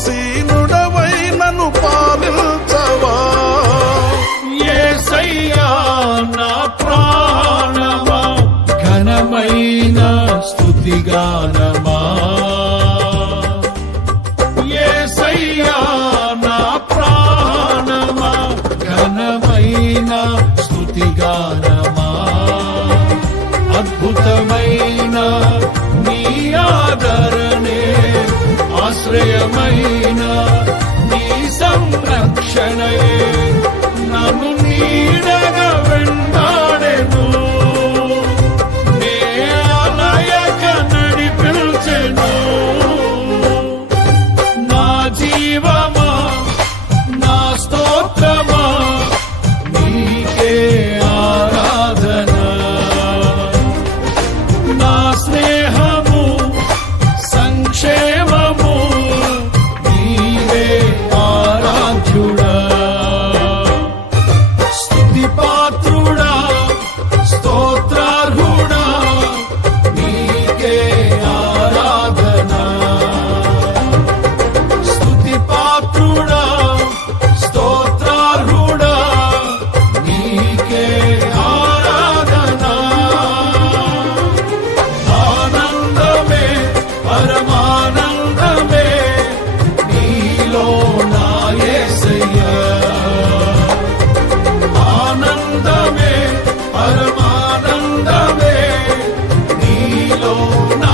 ఆసీనుడవై నన్ను పాలించవా? యేసయ్యా నా ప్రాణమా ఘనమైన స్తుతిగానమా యేసయ్యా నా ప్రాణమా ఘనమైన స్థుతిగానమా? అద్భుతమైన నీ ఆదర ఆశ్రయమైన నీ సంరక్షణయ. no